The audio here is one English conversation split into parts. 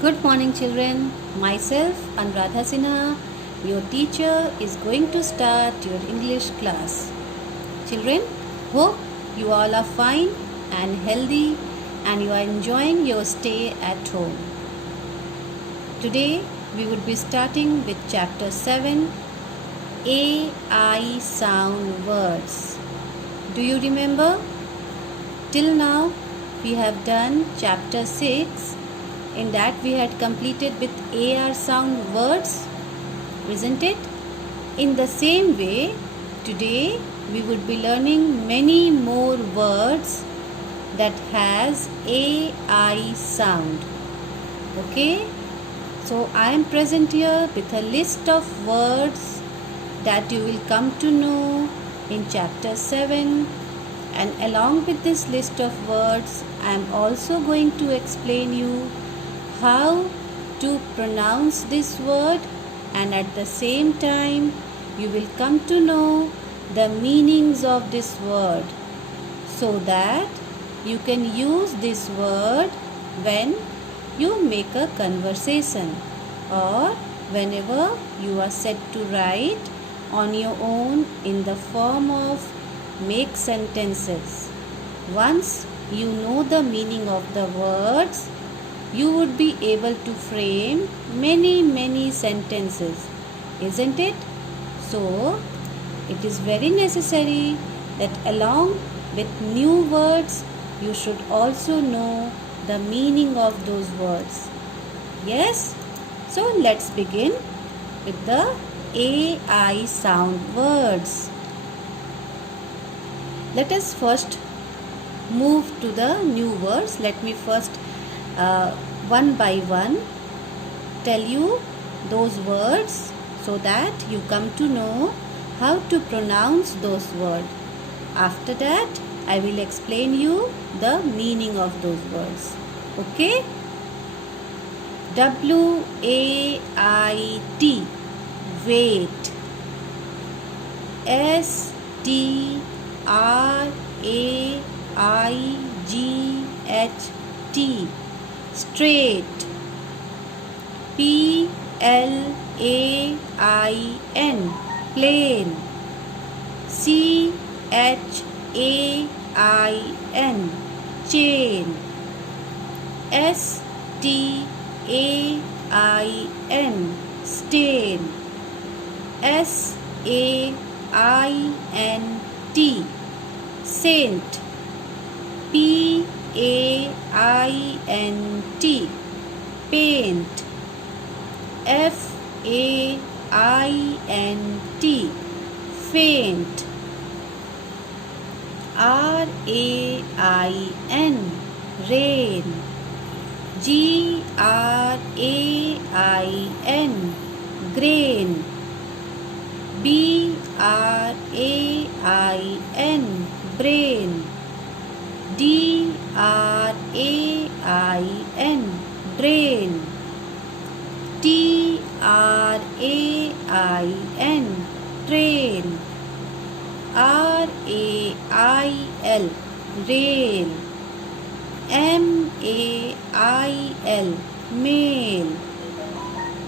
Good morning, children. Myself, Anuradha Sinha, your teacher, is going to start your English class. Children, hope you all are fine and healthy and you are enjoying your stay at home. Today, we would be starting with chapter 7 AI sound words. Do you remember? Till now, we have done chapter 6. In that we had completed with AR sound words, isn't it? In the same way, today we would be learning many more words that has AI sound. Okay? So I am present here with a list of words that you will come to know in chapter 7, and along with this list of words I am also going to explain you how to pronounce this word, and at the same time you will come to know the meanings of this word so that you can use this word when you make a conversation or whenever you are set to write on your own in the form of make sentences. Once you know the meaning of the words, you would be able to frame many sentences, isn't it? So, it is very necessary that along with new words, you should also know the meaning of those words. Yes? So, let's begin with the AI sound words. Let us first move to the new words. Let me first one by one tell you those words so that you come to know how to pronounce those words. After that, I will explain you the meaning of those words. Okay? WAIT, wait. STRAIGHT, straight. PLAIN, plain. CHAIN, chain. STAIN, stain. SAINT, saint. PAINT, paint. FAINT, faint. RAIN, rain. GRAIN, grain. BRAIN, brain. DRAIN, drain. TRAIN, train. RAIL, rail. MAIL, mail.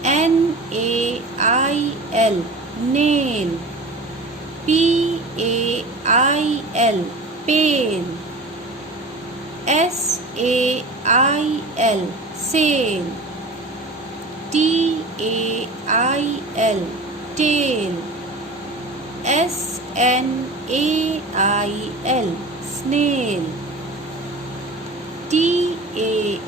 NAIL, nail. PAIL, pail. SAIL, sail. TAIL, tail. SNAIL, snail. TAILOR,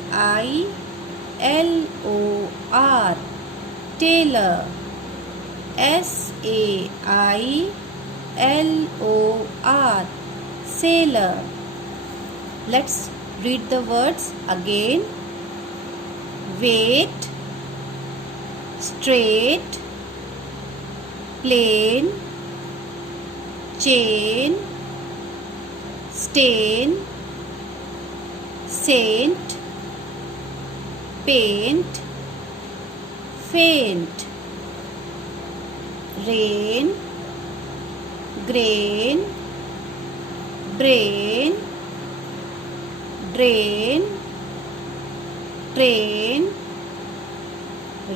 tailor. SAILOR, sailor. Let's read the words again. Wait, straight, plain, chain, stain, saint, paint, faint. Rain, grain, brain, drain, train,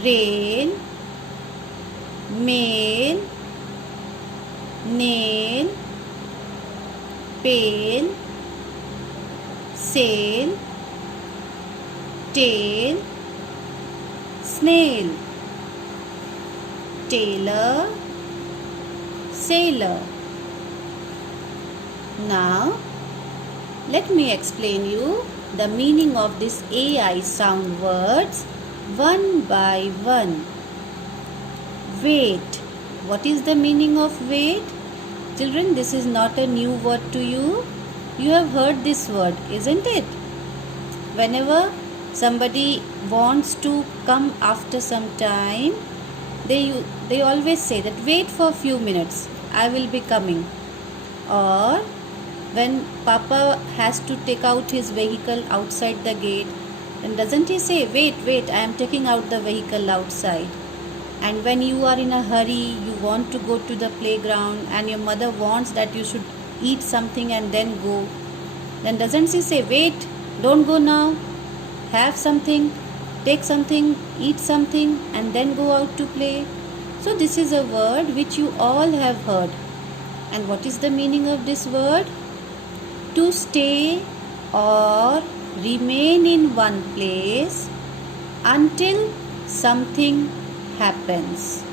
rain, mail, nail, pail, sail, tail, snail, tailor, sailor. Now, let me explain you the meaning of this AI sound words one by one. Wait. What is the meaning of wait? Children, this is not a new word to you. You have heard this word, isn't it? Whenever somebody wants to come after some time, they always say that wait for a few minutes, I will be coming. Or when Papa has to take out his vehicle outside the gate, then doesn't he say, wait, I am taking out the vehicle outside. And when you are in a hurry, you want to go to the playground and your mother wants that you should eat something and then go, then doesn't she say, wait, don't go now, have something, take something, eat something and then go out to play? So this is a word which you all have heard. And what is the meaning of this word? To stay or remain in one place until something happens.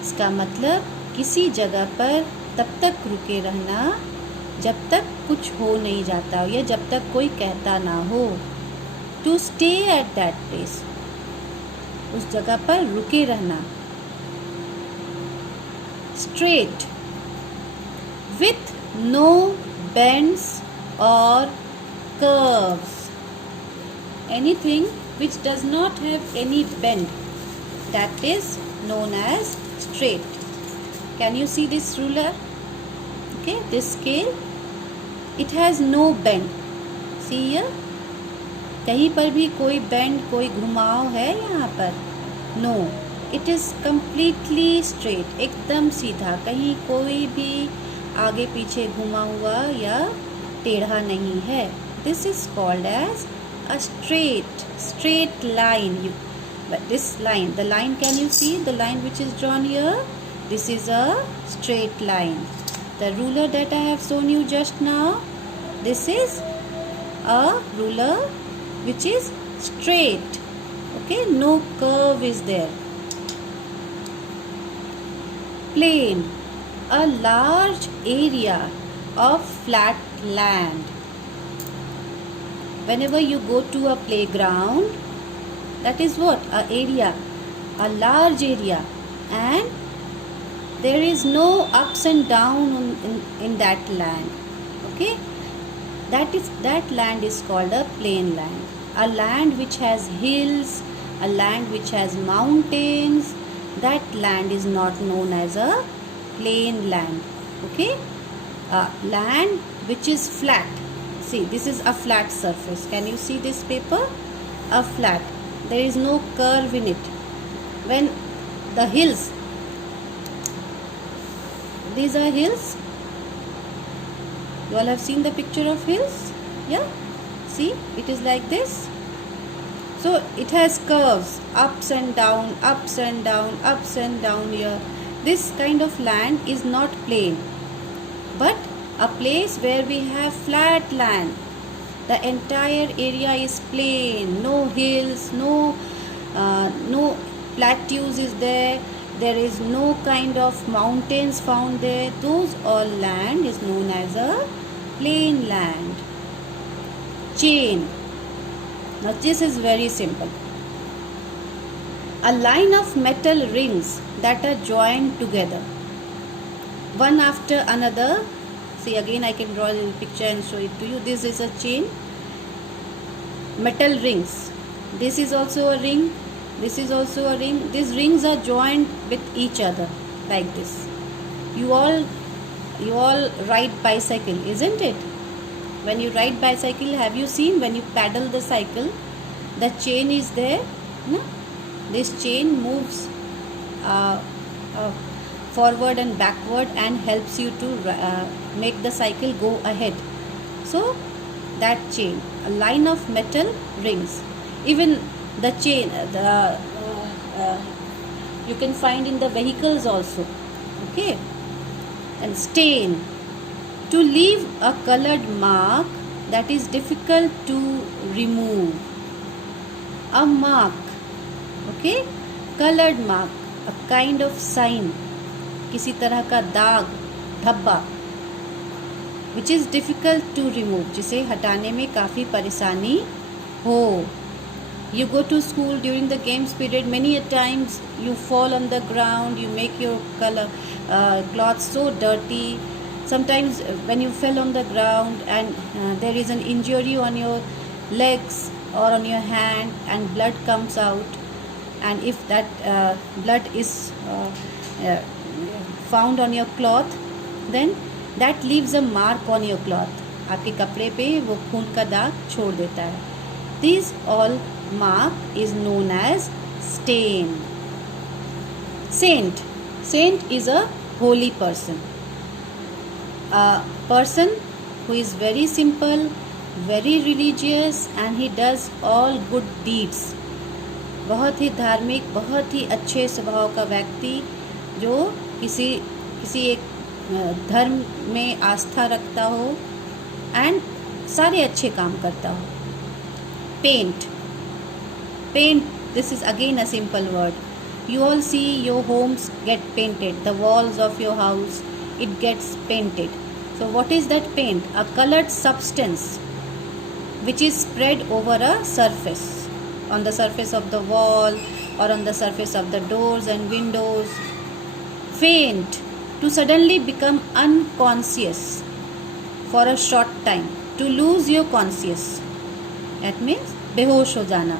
इसका मतलब किसी जगह पर तब तक रुके रहना जब तक कुछ हो नहीं जाता या जब तक कोई कहता ना हो. To stay at that place, उस जगह पर रुके रहना. Straight, with no bends or curves. Anything which does not have any bend, that is known as straight. Can you see this ruler? Okay, this scale, it has no bend. See here, कहीं पर भी कोई bend, कोई घुमाव है यहाँ पर? No, it is completely straight, एकदम सीधा, कहीं कोई भी आगे पीछे घुमा हुआ या टेढ़ा नहीं है. This is called as a straight line. But this line, the line, can you see the line which is drawn here? This is a straight line. The ruler that I have shown you just now, this is a ruler which is straight. Okay, no curve is there. Plain, a large area of flat land. Whenever you go to a playground, that is what? A area, a large area, and there is no ups and down in that land. Okay, that land is called a plain land. A land which has hills, a land which has mountains, that land is not known as a plain land. Okay, land which is flat. See, this is a flat surface. Can you see this paper? A flat. There is no curve in it. When the hills, these are hills. You all have seen the picture of hills? Yeah? See, it is like this. So it has curves, ups and down, ups and down, ups and down here. This kind of land is not plain, but a place where we have flat land. The entire area is plain, no hills, no plateaus is there. There is no kind of mountains found there. Those all land is known as a plain land. Chain. Now this is very simple. A line of metal rings that are joined together, one after another. See, again I can draw a little picture and show it to you. This is a chain. Metal rings. This is also a ring. This is also a ring. These rings are joined with each other like this. You all ride bicycle, isn't it? When you ride bicycle, have you seen when you pedal the cycle, the chain is there? No? This chain moves forward and backward and helps you to make the cycle go ahead. So that chain, a line of metal rings. Even the chain, you can find in the vehicles also. Okay. And stain, to leave a colored mark that is difficult to remove. A mark, okay, colored mark, a kind of sign, किसी तरह का दाग, धब्बा, which is difficult to remove, जिसे हटाने में काफ़ी परेशानी हो. You go to school during the games period, many a times you fall on the ground, you make your clothes so dirty. Sometimes when you fell on the ground and there is an injury on your legs or on your hand and blood comes out, and if that blood is found on your cloth, then that leaves a mark on your cloth. आपके कपड़े पे वो खून का दाग छोड़ देता है. These all mark is known as stain. Saint, saint is a holy person, a person who is very simple, very religious, and he does all good deeds. बहुत ही धार्मिक, बहुत ही अच्छे स्वभाव का व्यक्ति जो किसी एक धर्म में आस्था रखता हो एंड सारे अच्छे काम करता हो. Paint, paint, this is again a simple word. You all see your homes get painted, the walls of your house, it gets painted. So what is that paint? A colored substance which is spread over a surface, on the surface of the wall or on the surface of the doors and windows. Faint, to suddenly become unconscious for a short time, to lose your conscious. That means बेहोश हो जाना,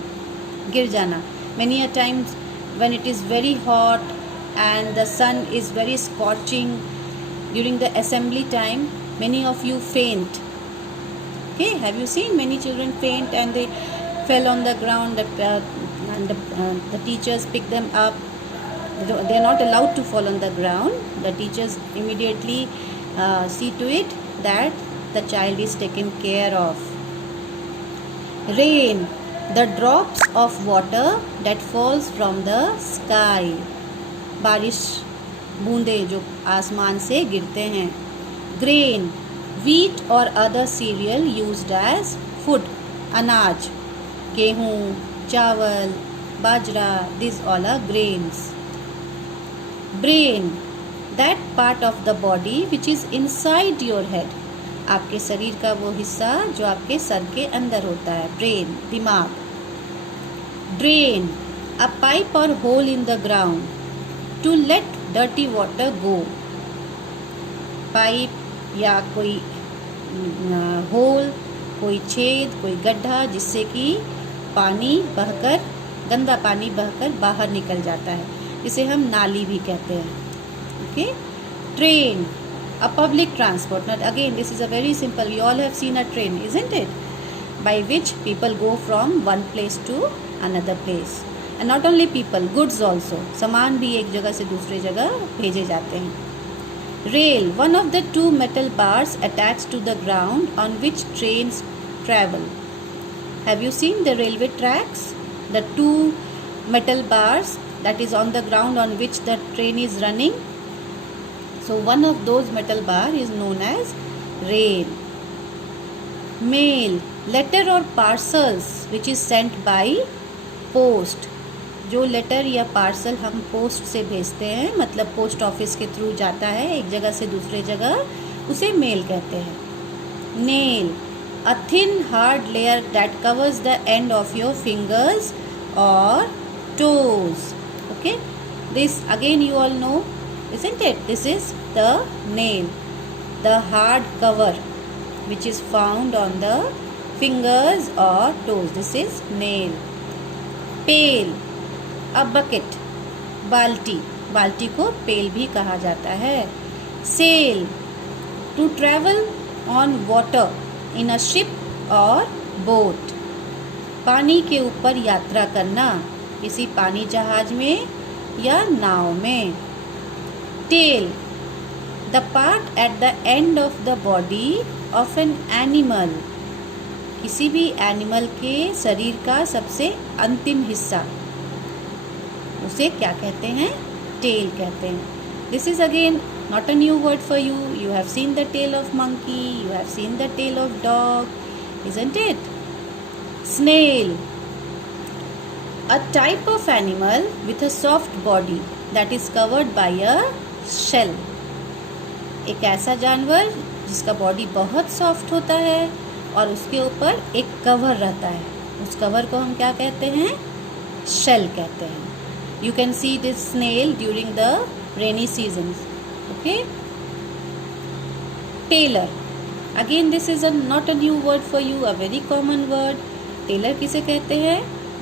गिर जाना. Many a times when it is very hot and the sun is very scorching during the assembly time, many of you faint. Okay, have you seen many children faint and they fell on the ground, and the teachers pick them up. They are not allowed to fall on the ground. The teachers immediately see to it that the child is taken care of. Rain, the drops of water that falls from the sky. बारिश बूंदे जो आसमान से गिरते हैं. Grain, wheat or other cereal used as food. अनाज, गेहूँ, चावल, बाजरा, these all are grains. Brain, that part of the body which is inside your head. आपके शरीर का वो हिस्सा जो आपके सर के अंदर होता है. ब्रेन, दिमाग. ड्रेन, अ पाइप और hole in the ground to let dirty water go. Pipe या कोई होल, कोई छेद, कोई गड्ढा जिससे कि पानी बहकर, गंदा पानी बहकर बाहर निकल जाता है, इसे हम नाली भी कहते हैं. Okay. Train, a public transport. Now again this is a very simple, you all have seen a train, isn't it, by which people go from one place to another place. And not only people, goods also, सामान भी एक जगह से दूसरे जगह भेजे जाते हैं. Rail, one of the two metal bars attached to the ground on which trains travel. Have you seen the railway tracks? The two metal bars that is on the ground on which the train is running. So one of those metal bar is known as rail. Mail, letter or parcels which is sent by post. जो letter या parcel हम post से भेजते हैं, मतलब post office के through जाता है एक जगह से दूसरे जगह, उसे मेल कहते हैं. Nail, a thin hard layer that covers the end of your fingers or toes. Okay, this again you all know, isn't it? This is the nail, the hard cover which is found on the fingers or toes. This is nail. Pail, a bucket, बाल्टी, बाल्टी को पेल भी कहा जाता है. Sail, to travel on water in a ship or boat. पानी के ऊपर यात्रा करना, किसी पानी जहाज में या नाव में. Tail, the part at the end of the body of an animal. किसी भी एनिमल के शरीर का सबसे अंतिम हिस्सा. उसे क्या कहते हैं? टेल कहते हैं. This is again not a new word for you. You have seen the tail of monkey, you have seen the tail of dog, isn't it? Snail. A type of animal with a soft body that is covered by a shell. एक ऐसा जानवर जिसका body बहुत soft होता है और उसके ऊपर एक कवर रहता है. उस कवर को हम क्या कहते हैं? शेल कहते हैं. You can see this snail during the rainy seasons. Okay? Tailor. Again, this is not a new word for you, a very common word. Tailor किसे कहते हैं?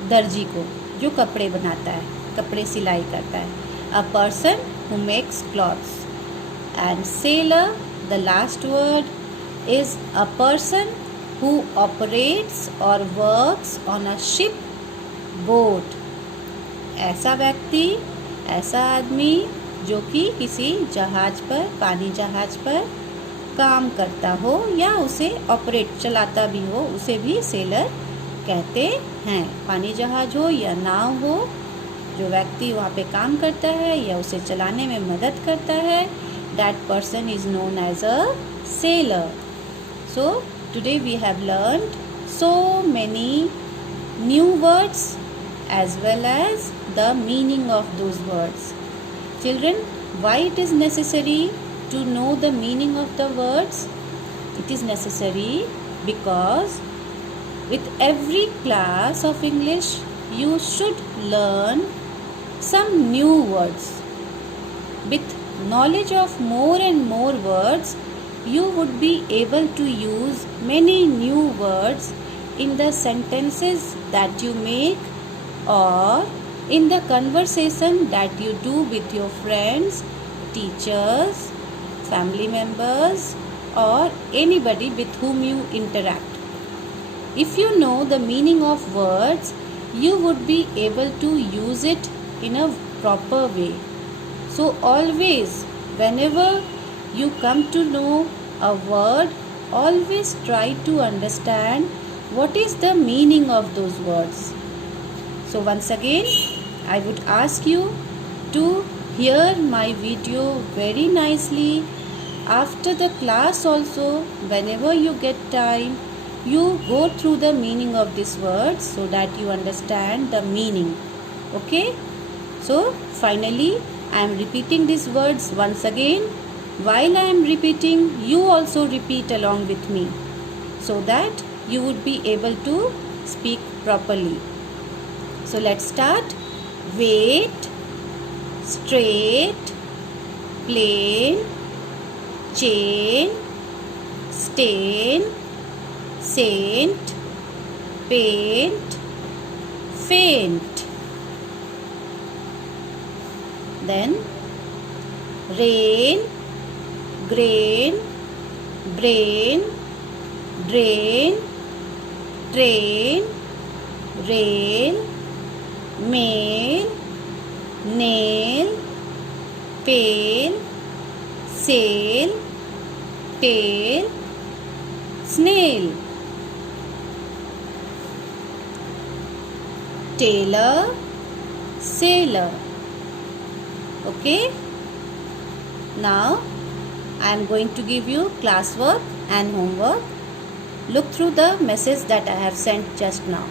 दर्जी को, जो कपड़े बनाता है, कपड़े सिलाई करता है. A person who makes clothes. And sailor, the last word, is a person who operates or works on a ship, boat. ऐसा व्यक्ति, ऐसा आदमी जो कि किसी जहाज पर, पानी जहाज पर काम करता हो या उसे ऑपरेट चलाता भी हो, उसे भी सेलर कहते हैं. पानी जहाज हो या नाव हो, जो व्यक्ति वहाँ पे काम करता है या उसे चलाने में मदद करता है, that person is known as a sailor. So today we have learned so many new words as well as the meaning of those words. Children, why it is necessary to know the meaning of the words? It is necessary because with every class of English you should learn some new words. With knowledge of more and more words, you would be able to use many new words in the sentences that you make or in the conversation that you do with your friends, teachers, family members, or anybody with whom you interact. If you know the meaning of words, you would be able to use it in a proper way. So always, whenever you come to know a word, always try to understand what is the meaning of those words. So once again, I would ask you to hear my video very nicely. After the class also, whenever you get time, you go through the meaning of these words so that you understand the meaning. Okay? So finally, I am repeating these words once again. While I am repeating, you also repeat along with me so that you would be able to speak properly. So let's start. Wait, straight, plain, chain, stain, saint, paint, faint. Then rain, grain, brain, drain, train, rail, mail, nail, pail, sail, tail, snail. Tailor, sailor. Okay? Now I am going to give you classwork and homework. Look through the message that I have sent just now.